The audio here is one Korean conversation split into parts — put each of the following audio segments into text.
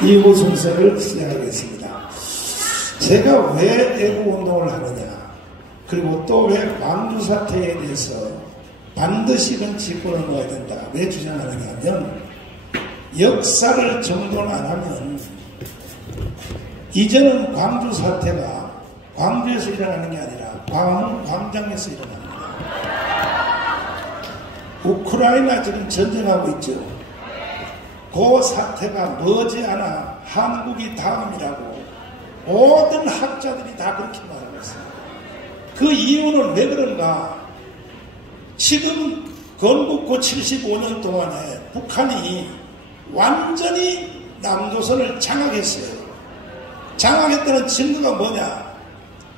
2부 순서를 시작하겠습니다. 제가 왜 애국운동을 하느냐, 그리고 또 왜 광주 사태에 대해서 반드시 이런 짚고는 놓아야 된다, 왜 주장하느냐 하면, 역사를 정돈 안 하면 이제는 광주 사태가 광주에서 일어나는 게 아니라 광장에서 일어납니다. 우크라이나 지금 전쟁하고 있죠. 그 사태가 머지않아 한국이 다음이라고 모든 학자들이 다 그렇게 말하고 있습니다. 그 이유는 왜 그런가? 지금 건국후 75년 동안에 북한이 완전히 남조선을 장악했어요. 장악했다는 증거가 뭐냐?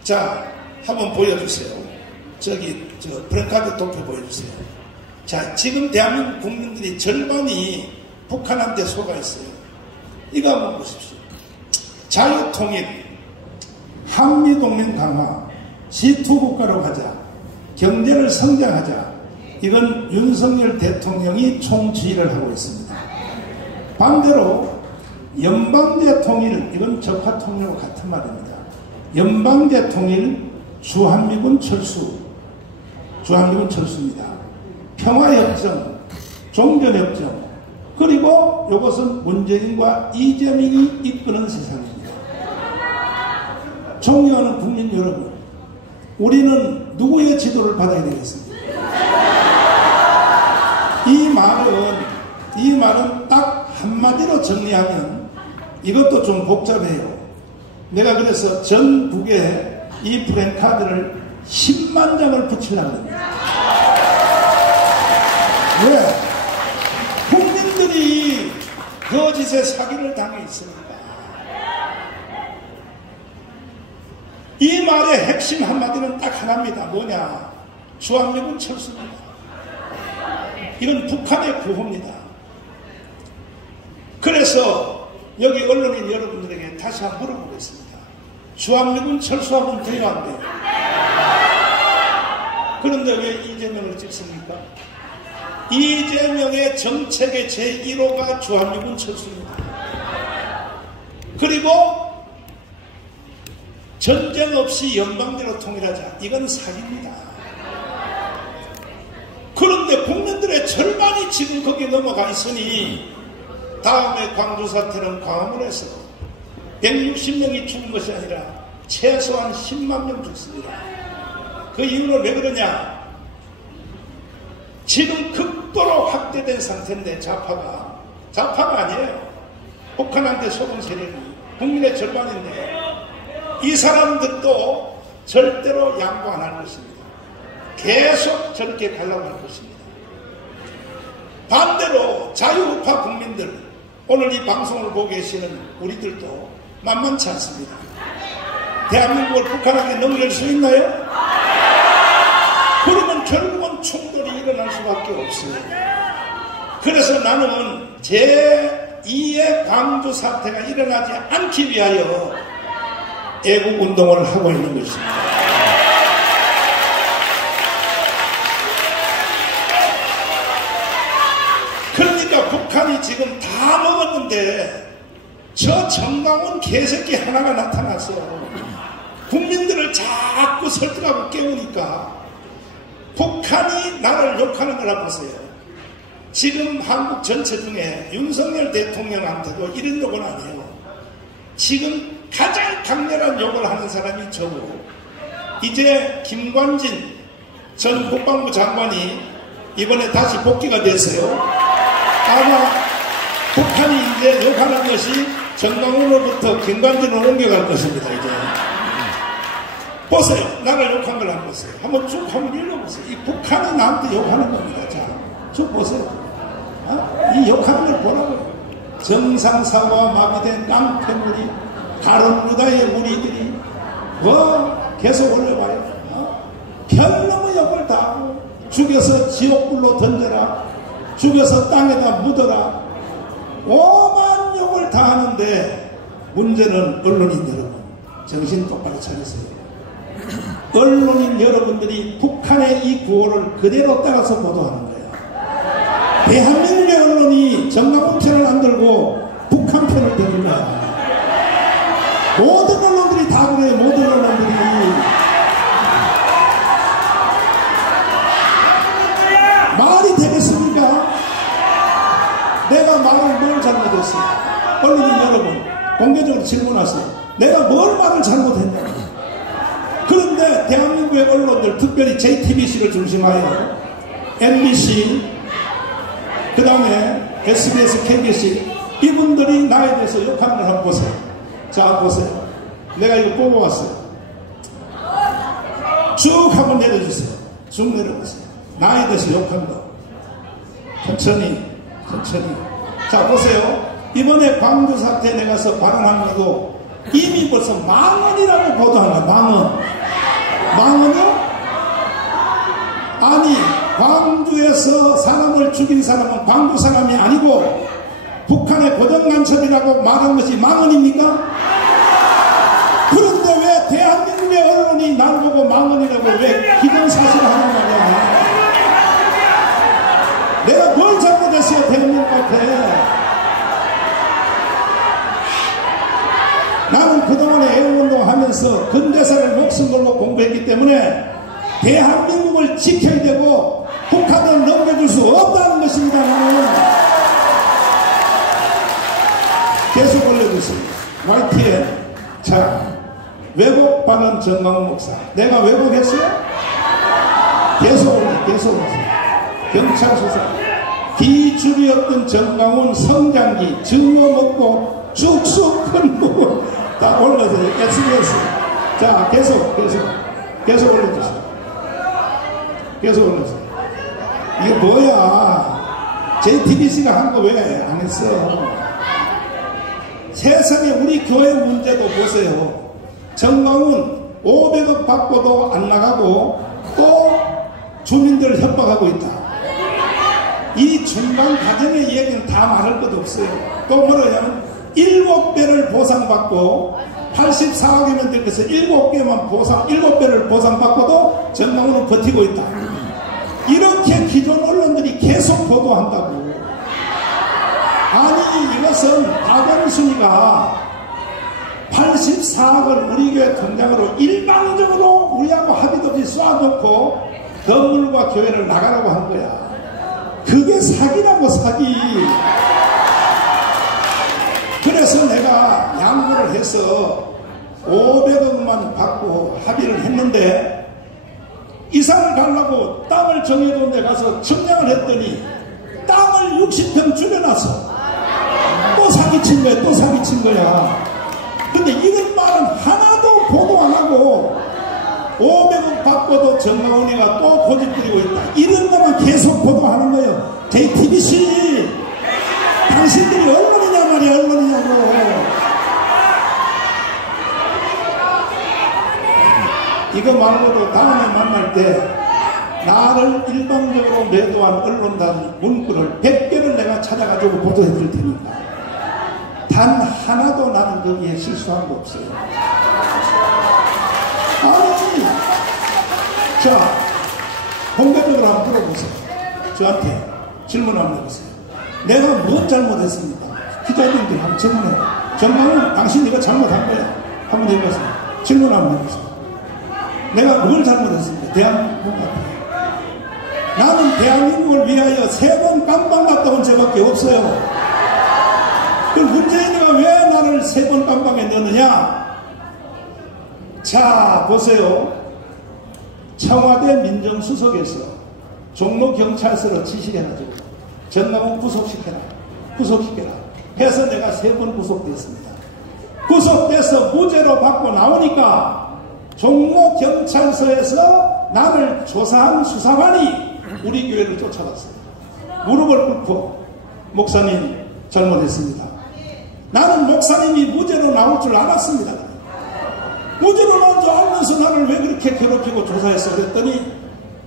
자, 한번 보여주세요. 저기 프랭카드 도표 보여주세요. 자, 지금 대한민국 국민들이 절반이 북한한테 속아 있어요. 이거 한번 보십시오. 자유통일, 한미동맹 강화, G2 국가로 가자, 경제를 성장하자. 이건 윤석열 대통령이 총지휘를 하고 있습니다. 반대로 연방제 통일, 이건 적화 통일과 같은 말입니다. 연방제 통일, 주한미군 철수입니다. 평화협정, 종전협정, 그리고 이것은 문재인과 이재명이 이끄는 세상입니다. 존경하는 국민 여러분, 우리는 누구의 지도를 받아야 되겠습니까? 이 말은 딱 한마디로 정리하면 이것도 좀 복잡해요. 내가 그래서 전국에 이 프랭카드를 10만 장을 붙이려고 합니다. 왜? 국민들이 거짓의 사기를 당해 있으니까. 이 말의 핵심 한마디는 딱 하나입니다. 뭐냐? 주한미군 철수입니다. 이건 북한의 구호입니다. 그래서 여기 언론인 여러분들에게 다시 한번 물어보겠습니다. 주한미군 철수하면 돼요, 안 돼요? 그런데 왜 이재명을 찍습니까? 이재명의 정책의 제1호가 주한미군 철수입니다. 그리고 전쟁 없이 연방제로 통일하자. 이건 사기입니다. 그런데 국민들의 절반이 지금 거기에 넘어가 있으니 다음에 광주 사태는 광화문에서 160명이 죽은 것이 아니라 최소한 10만 명 죽습니다. 그 이유는 왜 그러냐? 지금 극도로 확대된 상태인데 좌파가 아니에요. 북한한테 속은 세력이 국민의 절반인데 이 사람들도 절대로 양보 안 할 것입니다. 계속 저렇게 가려고 할 것입니다. 반대로 자유우파 국민들, 오늘 이 방송을 보고 계시는 우리들도 만만치 않습니다. 대한민국을 북한에게 넘길 수 있나요? 그러면 결국은 충돌이 일어날 수밖에 없어요. 그래서 나는 제2의 광주 사태가 일어나지 않기 위하여 애국운동을 하고 있는 것입니다. 그러니까 북한이 지금 다 먹었는데 저 정강원 개새끼 하나가 나타났어요. 국민들을 자꾸 설득하고 깨우니까 북한이 나를 욕하는 걸 보세요. 지금 한국 전체 중에 윤석열 대통령한테도 이런 욕은 안 해요. 지금 가장 강렬한 욕을 하는 사람이 저고, 이제 김관진 전 국방부 장관이 이번에 다시 복귀가 됐어요. 아마 북한이 이제 욕하는 것이 정강훈으로부터 김관진으로 옮겨갈 것입니다. 이제 보세요. 나를 욕한 걸 한번 보세요. 한번 쭉 한번 읽어보세요. 이 북한이 나한테 욕하는 겁니다. 자, 쭉 보세요. 이 욕하는 걸 보라고요. 정상사고와 마비된 깡패물이, 가론유다의 무리들이 계속 올려봐요. 별놈의 욕을 다 하고, 죽여서 지옥불로 던져라, 죽여서 땅에다 묻어라, 오만 욕을 다 하는데, 문제는 언론인 여러분, 정신 똑바로 차리세요. 언론인 여러분들이 북한의 이 구호를 그대로 따라서 보도하는 거예요. 대한민국의 언론이 정강훈 편을 안 들고 북한 편을 잘못되는 거야. 모든 언론들이 다 그래요. 모든 언론들이. 말이 되겠습니까? 내가 말을 뭘 잘못했어요? 언론인 여러분 공개적으로 질문하세요. 내가 뭘 말을 잘못했냐? 그런데 대한민국의 언론들, 특별히 JTBC를 중심하여 MBC, 그 다음에 SBS, KBC, 이분들이 나에 대해서 욕하는 걸 한번 보세요. 자, 보세요. 내가 이거 뽑아왔어요. 쭉 한번 내려주세요. 쭉 내려보세요. 나에 대해서 욕한 거. 천천히. 자, 보세요. 이번에 광주 사태에 내가서 발언한 것도 이미 벌써 망언이라고 보도하나. 망언이요? 아니, 광주에서 사람을 죽인 사람은 광주 사람이 아니고 북한의 고정간첩이라고 말한 것이 망언입니까? 그런데 왜 대한민국의 언론이 날 보고 망언이라고 왜 기정사실을 하는 거냐? 내가 뭘 잘못했어요, 대한민국한테? 나는 그동안에 애국운동 하면서 근대사를 목숨 걸고 공부했기 때문에 대한민국을 지켜야 되고 북한을 넘겨줄 수 없다는 것입니다. 나는 계속 올려주세요. YTN. 자, 왜곡 발언 정강훈 목사. 내가 왜곡했어요? 계속 올리세요. 경찰 수사. 기줄이었던 정강훈 성장기 증오 먹고 쭉쭉 큰 부분 다 올려줘요. SBS. 자, 계속 올려주세요. 계속 올려주세요. 이게 뭐야? JTBC가 한 거 왜 안 했어? 세상에 우리 교회 문제도 보세요. 정강훈 500억 받고도 안 나가고 또 주민들을 협박하고 있다. 이 중간 과정의 얘기는 다 말할 것도 없어요. 또 뭐냐면 7배를 보상받고 84억이면 되겠어. 7배를 보상받고도 정강훈은 버티고 있다. 이렇게 기존 언론들이 계속 보도한다고. 아니, 이것은 박원순이가 84억을 우리 교회 통장으로 일방적으로 우리하고 합의도 없이 쏴놓고 건물과 교회를 나가라고 한 거야. 그게 사기라고, 사기. 그래서 내가 양보를 해서 500억만 받고 합의를 했는데 이사를 가려고 땅을 정해둔 데 가서 청약을 했더니 땅을 60평 줄여놨어. 또 사기친 거야. 근데 이런 말은 하나도 보도 안 하고 500억 받고도 정강훈이가 또 고집부리고 있다. 이런 것만 계속 보도하는 거예요. JTBC. 당신들이 언론이냐 말이야, 언론이냐고. 이거 말고도 다음에 만날 때 나를 일방적으로 매도한 언론단 문구를 100개를 내가 찾아가지고 보도해 줄 테니까 단 하나도 나는 거기에 실수한 거 없어요. 아니, 자, 공개적으로 한번 물어보세요. 저한테 질문 한번 해보세요. 내가 무엇 잘못했습니까? 기자님들이 한번 질문해요. 정강훈, 당신 이거 잘못한 거야. 한번 해보세요. 질문 한번 해보세요. 내가 뭘 잘못했습니까? 대한민국 앞에. 나는 대한민국을 위하여 3번 깜방 갔다 온 죄밖에 없어요. 그럼 문재인이가 왜 나를 3번 깜방에 넣느냐? 자, 보세요. 청와대 민정수석에서 종로경찰서로 지시해가지고 정강훈 구속시켜라 해서 내가 3번 구속됐습니다. 구속돼서 무죄로 받고 나오니까 종로경찰서에서 나를 조사한 수사관이 우리 교회를 쫓아갔어요. 무릎을 꿇고 목사님 잘못했습니다. 나는 목사님이 무죄로 나올 줄 알았습니다. 무죄로 나올 줄 알면서 나를 왜 그렇게 괴롭히고 조사했어? 그랬더니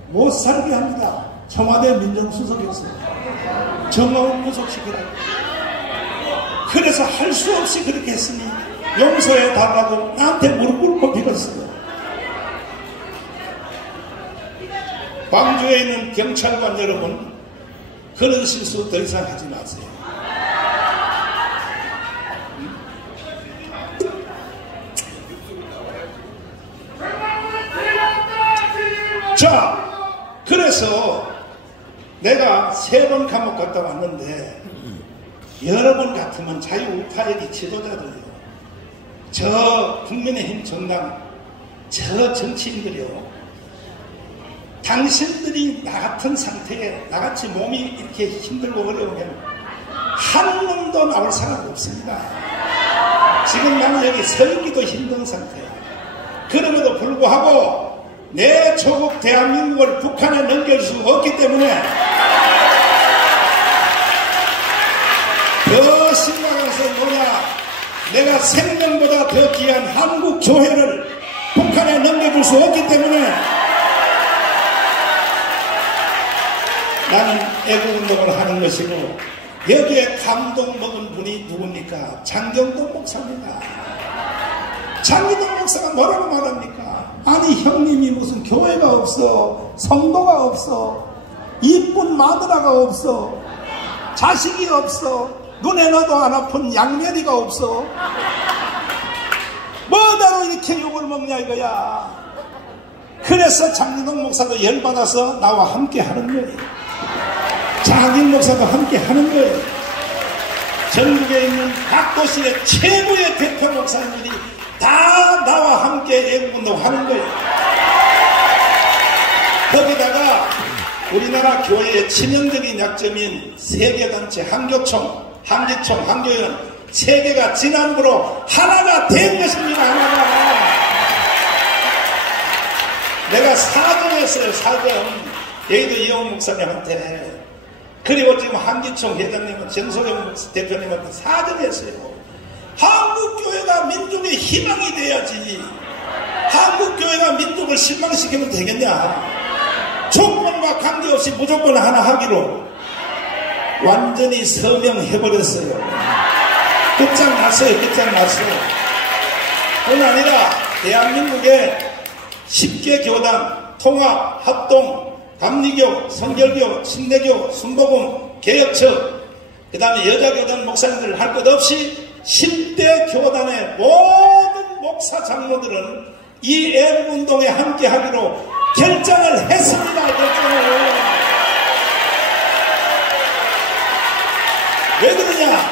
못 살게 합니다. 청와대 민정수석에서 정강훈 구속시키라. 그래서 할 수 없이 그렇게 했으니 용서해 달라고 나한테 무릎 꿇고 빌었어요. 광주에 있는 경찰관 여러분, 그런 실수 더 이상 하지 마세요. 자, 그래서 내가 3번 감옥 갔다 왔는데 여러분 같으면 자유우파역이 지도자들이요, 저 국민의힘 정당, 저 정치인들이요, 당신들이 나 같은 상태에 나같이 몸이 이렇게 힘들고 어려우면 한 놈도 나올 사람 없습니다. 지금 나는 여기 서 있기도 힘든 상태야. 그럼에도 불구하고 내 조국 대한민국을 북한에 넘길 수 없기 때문에 더 심각한 것은 뭐냐, 내가 생명보다 더 귀한 한국 교회를 북한에 넘겨줄 수 없기 때문에 나는 애국운동을 하는 것이고, 여기에 감동 먹은 분이 누굽니까? 장경동 목사입니다. 장경동 목사가 뭐라고 말합니까? 아니 형님이 무슨 교회가 없어, 성도가 없어, 이쁜 마누라가 없어, 자식이 없어, 눈에 넣어도 안 아픈 양면이가 없어, 뭐다로 이렇게 욕을 먹냐 이거야. 그래서 장경동 목사도 열받아서 나와 함께 하는 거예요. 장인 목사도 함께 하는 거예요. 전국에 있는 각 도시의 최고의 대표 목사님들이 다 나와 함께 애국운동 하는 거예요. 거기다가 우리나라 교회의 치명적인 약점인 세계단체 한교총, 한기총, 한교연 3개가 지난부로 하나가 된 것입니다. 하나가. 내가 사정했어요. 사정. 여의도 이용 목사님한테, 그리고 지금 한기총 회장님은 정소영 대표님한테 사정했어요. 한국교회가 민족의 희망이 돼야지. 한국교회가 민족을 실망시키면 되겠냐. 조건과 관계없이 무조건 하나 하기로 완전히 서명해버렸어요. 끝장났어요. 끝장났어요. 뿐 아니라 대한민국의 10개 교단, 통합, 합동, 감리교, 성결교, 신대교, 순복음, 개혁처, 그 다음에 여자교단 목사님들 할 것 없이 10대 교단의 모든 목사 장로들은 이 애국운동에 함께 하기로 결정을 했습니다. 결정을. 왜 그러냐?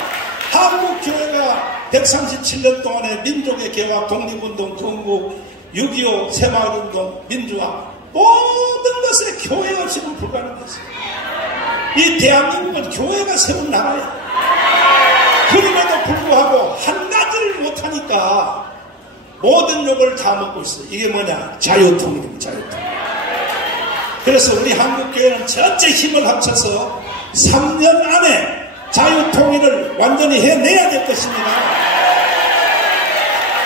한국교회가 137년 동안의 민족의 개화, 독립운동, 건국, 6.25 새마을운동, 민주화, 모든 것에 교회 없이는 불가능했어요. 이 대한민국은 교회가 세운 나라예요. 그럼에도 불구하고 한 가지를 못하니까 모든 욕을 다 먹고 있어요. 이게 뭐냐? 자유통일입니다. 자유통일. 그래서 우리 한국교회는 전체 힘을 합쳐서 3년 안에 자유통일을 완전히 해내야 될 것입니다.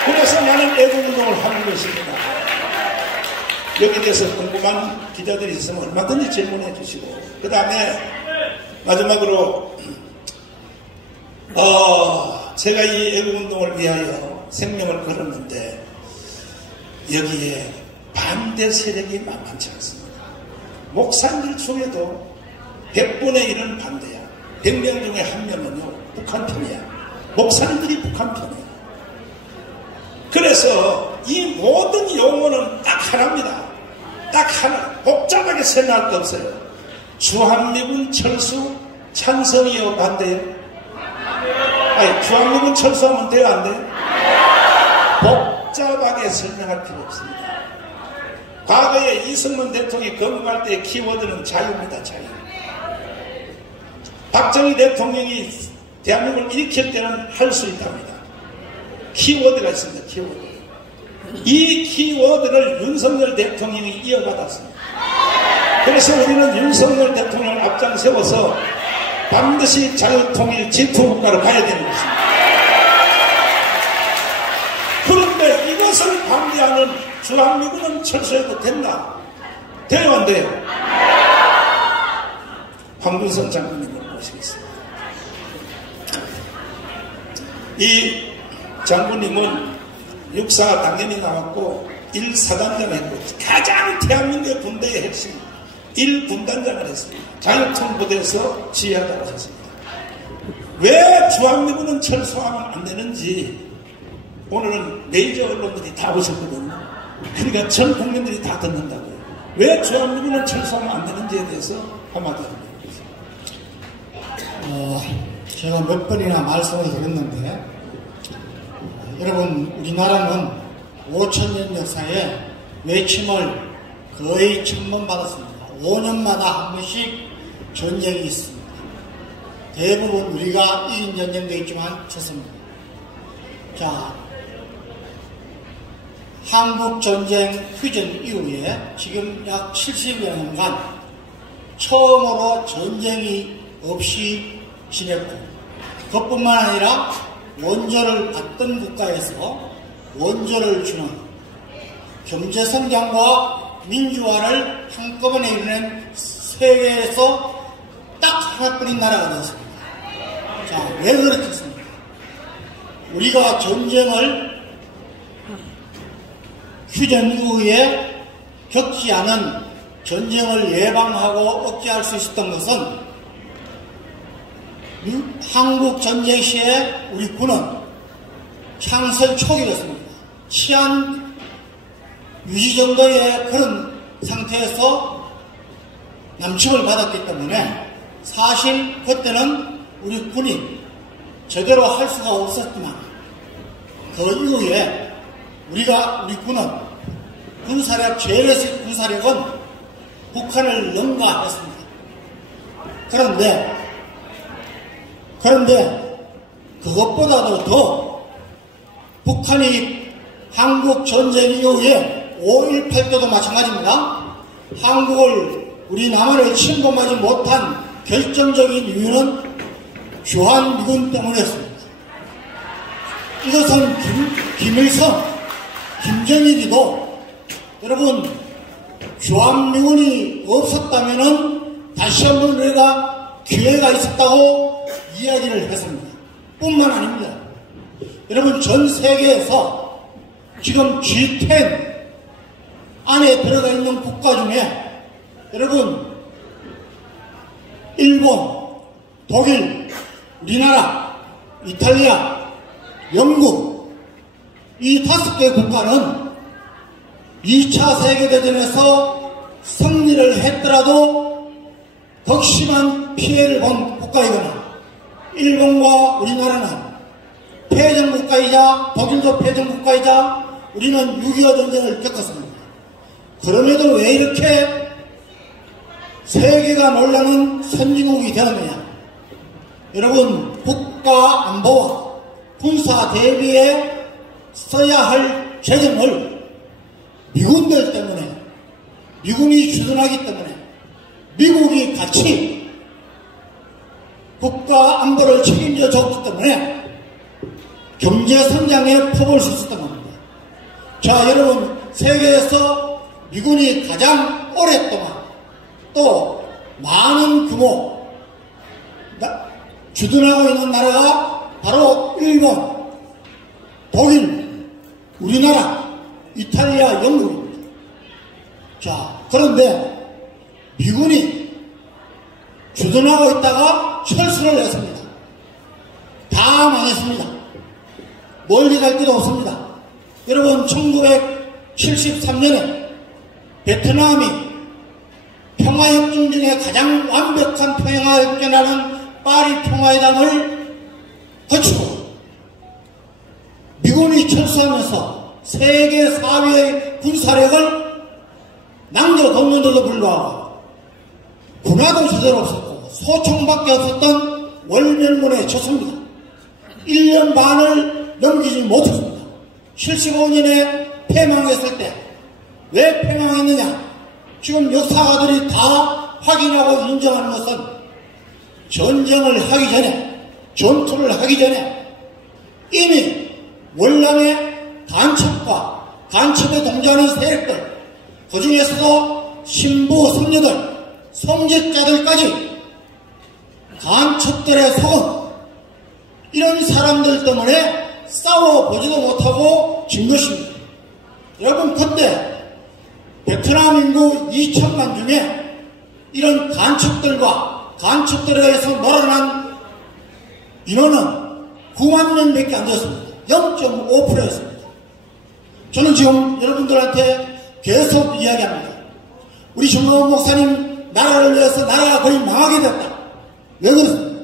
그래서 나는 애국운동을 하는 것입니다. 여기에 대해서 궁금한 기자들이 있으면 얼마든지 질문해 주시고, 그 다음에 마지막으로 제가 이 애국운동을 위하여 생명을 걸었는데 여기에 반대 세력이 만만치 않습니다. 목사님들 중에도 100분의 1은 반대야. 100명 중에 1명은요 북한 편이야. 목사님들이 북한 편이야. 그래서 이 모든 용어는 딱 하나입니다. 딱 하나. 복잡하게 생각할 거 없어요. 주한미군 철수 찬성이요 반대요? 아니, 주한미군 철수하면 돼요 안 돼요? 복잡하게 설명할 필요 없습니다. 과거에 이승만 대통령이 건국할 때의 키워드는 자유입니다. 자유. 박정희 대통령이 대한민국을 일으킬 때는 할 수 있답니다. 키워드가 있습니다. 키워드. 이 키워드를 윤석열 대통령이 이어받았습니다. 그래서 우리는 윤석열 대통령을 앞장 세워서 반드시 자유통일 지투국가로 가야 되는 것입니다. 그런데 이것을 반대하는 주한미군은 철수해도 된다. 돼요 안 돼요? 황준선 장군님을 모시겠습니다. 이 장군님은 육사 당연히 나왔고 1사단장을 했고 가장 대한민국의 군대의 핵심 1분단장을 했습니다. 자유통부대에서 지휘하다고 하셨습니다. 왜 주한미군은 철수하면 안 되는지 오늘은 메이저 언론들이 다 보셨거든요. 그러니까 전 국민들이 다 듣는다고요. 왜 주한미군을 철수하면 안 되는지에 대해서 한마디 합니다. 제가 몇 번이나 말씀을 드렸는데, 여러분, 우리나라는 5,000년 역사에 외침을 거의 1,000번 받았습니다. 5년마다 한 번씩 전쟁이 있습니다. 대부분 우리가 이긴 전쟁도 있지만 졌습니다. 자, 한국전쟁 휴전 이후에 지금 약 70여 년간 처음으로 전쟁이 없이 지냈고, 그것뿐만 아니라 원조를 받던 국가에서 원조를 주는 경제성장과 민주화를 한꺼번에 이뤄낸 세계에서 딱 하나뿐인 나라가 되었습니다. 자, 왜 그렇겠습니까? 우리가 전쟁을 휴전 이후에 겪지 않은 전쟁을 예방하고 억제할 수 있었던 것은 한국 전쟁 시에 우리 군은 창설 초기였습니다. 치안 유지 정도의 그런 상태에서 남침을 받았기 때문에 사실 그때는 우리 군이 제대로 할 수가 없었지만, 그 이후에 우리 군은 군사력은 북한을 능가했습니다. 그런데 그것보다도 더 북한이 한국 전쟁 이후에 5.18 때도 마찬가지입니다. 한국을, 우리 남한을 침공하지 못한 결정적인 이유는 주한미군 때문이었습니다. 이것은 김일성, 김정일이도 여러분 주한미군이 없었다면은 다시 한번 우리가 기회가 있었다고 이야기를 했습니다. 뿐만 아닙니다. 여러분 전 세계에서 지금 G10 안에 들어가 있는 국가 중에 여러분 일본, 독일, 우리나라, 이탈리아, 영국 이 5개 국가는 2차 세계대전에서 승리를 했더라도 덕심한 피해를 본 국가이거나, 일본과 우리나라는 패전국가이자 독일도 패전국가이자 우리는 6.25 전쟁을 겪었습니다. 그럼에도 왜 이렇게 세계가 놀라는 선진국이 되었느냐? 여러분, 국가 안보와 군사 대비에 써야 할 재정을 미군들 때문에, 미군이 주둔하기 때문에, 미국이 같이 국가 안보를 책임져 줬기 때문에 경제 성장에 퍼볼 수 있었던 겁니다. 자, 여러분, 세계에서 미군이 가장 오랫동안 또 많은 규모 주둔하고 있는 나라가 바로 일본, 독일, 우리나라, 이탈리아, 영국입니다. 자, 그런데 미군이 주둔하고 있다가 철수를 했습니다. 다 망했습니다. 멀리 갈 데도 없습니다. 여러분 1973년에 베트남이 평화협정 중에 가장 완벽한 평화협정이라는 파리 평화회담을 거치고 미군이 철수하면서 세계 4위의 군사력을 남겨뒀는데도 불구하고 군화도 제대로 없었고 소총밖에 없었던 월명군에 졌습니다. 1년 반을 넘기지 못했습니다. 75년에 패망했을 때 왜 패망했느냐? 지금 역사가들이 다 확인하고 인정하는 것은 전쟁을 하기 전에, 전투를 하기 전에 이미 월남의 간첩과 간첩에 동조하는 세력들, 그 중에서도 신부, 성녀들, 성직자들까지 간첩들의 속은 이런 사람들 때문에 싸워보지도 못하고 진 것입니다. 여러분, 그때 베트남 인구 2천만 중에 이런 간첩들과 간첩들에 의해서 늘어난 인원은 9만 명밖에 안 되었습니다. 0.5%였습니다. 저는 지금 여러분들한테 계속 이야기합니다. 우리 정광훈 목사님 나라를 위해서 나라가 거의 망하게 됐다. 왜 그렇습니까?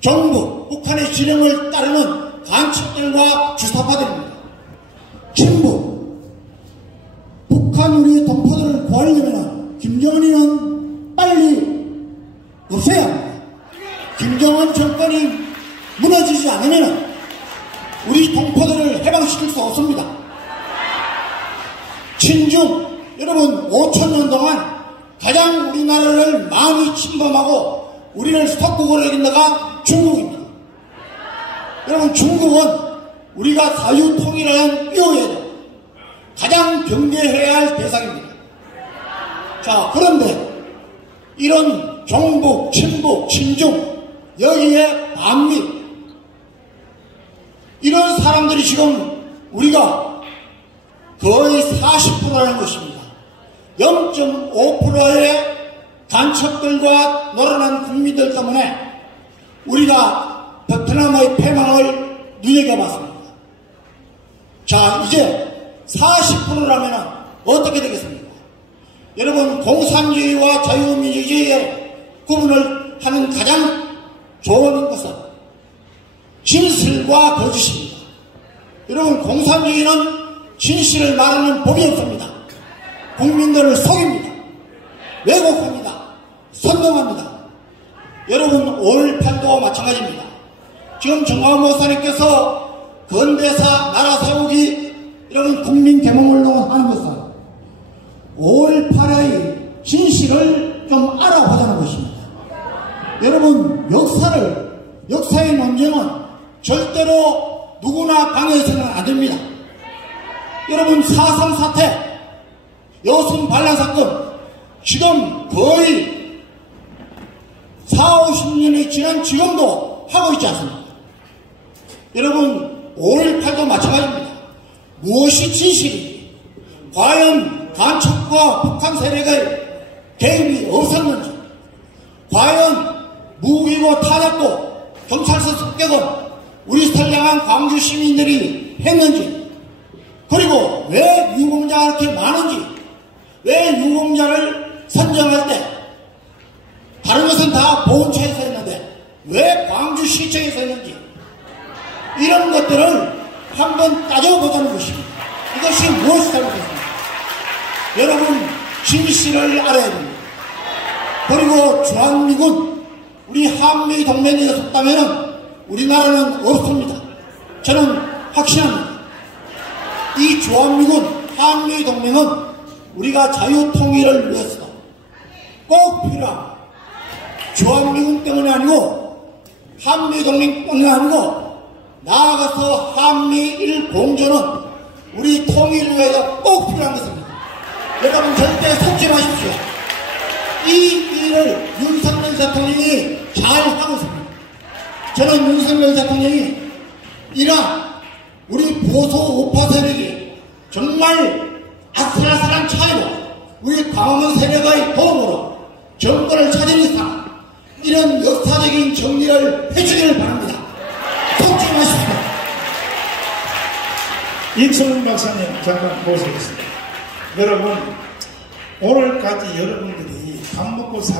정부, 북한의 진영을 따르는 간첩들과 주사파들입니다. 친부, 북한 우리 동포들을 구하려면 김정은이는 빨리 없애야 합니다. 김정은 정권이 무너지지 않으면 우리 동포들을 해방시킬 수 없습니다. 친중, 여러분 5천년 동안 가장 우리나라를 많이 침범하고 우리를 속국으로 여긴 데가 중국입니다. 여러분 중국은 우리가 자유통일을 이어야죠. 가장 경계해야 할 대상입니다. 자, 그런데 이런 종북, 친북, 친중, 여기에 반미, 이런 사람들이 지금 우리가 거의 40%라는 것입니다. 0.5%의 간첩들과 노련한 국민들 때문에 우리가 베트남의 패망을 눈여겨봤습니다. 자, 이제 40%라면 어떻게 되겠습니까? 여러분, 공산주의와 자유민주주의의 구분을 하는 가장 좋은 것은 진실과 거짓입니다. 여러분, 공산주의는 진실을 말하는 법이 없습니다. 국민들을 속입니다. 왜곡합니다. 선동합니다. 여러분, 5.18도 마찬가지입니다. 지금 정광훈 목사님께서 근대사, 나라 세우기, 여러분 국민 계몽을 하는 것은 5.18의 진실을 좀 알아보자는 것입니다. 여러분, 역사의 논쟁은 절대로 누구나 방해해서는 안 됩니다. 여러분, 4.3 사태, 여순 반란 사건, 지금 거의 40-50년이 지난 지금도 하고 있지 않습니까? 여러분, 5.18도 마찬가지입니다. 무엇이 진실인지, 과연 간첩과 북한 세력의 개입이 없었는지, 과연 무기고 탄약도 경찰서 습격은 우리 선량한 광주 시민들이 했는지, 그리고 왜 유공자가 이렇게 많은지, 왜 유공자를 선정할 때 다른 것은 다 보훈처에서 했는데 왜 광주시청에서 했는지, 이런 것들을 한번 따져보자는 것입니다. 이것이 무엇이 잘못됐습니까? 여러분, 진실을 알아야 됩니다. 그리고 주한미군, 우리 한미 동맹에 섰다면 우리나라는 없습니다. 저는 확신합니다. 이 주한미군, 한미 동맹은 우리가 자유통일을 위해서 꼭 필요합니다. 주한미군 때문이 아니고 한미 동맹 때문이 아니고 나아가서 한미일 공조는 우리 통일을 위해서 꼭 필요한 것입니다. 여러분, 절대 속지 마십시오. 이 일을 윤석열 대통령이 잘 하고 있습니다. 저는 윤석열 대통령이 이런 우리 보수 우파 세력이 정말 아슬아슬한 차이로 우리 광화문 세력의 도움으로 정권을 차진 이상 이런 역사적인 정리를 해주기를 바랍니다. 속지 마십시오. 이철훈 박사님 잠깐 보시겠습니다. 여러분, 오늘까지 여러분들이 밥 먹고 살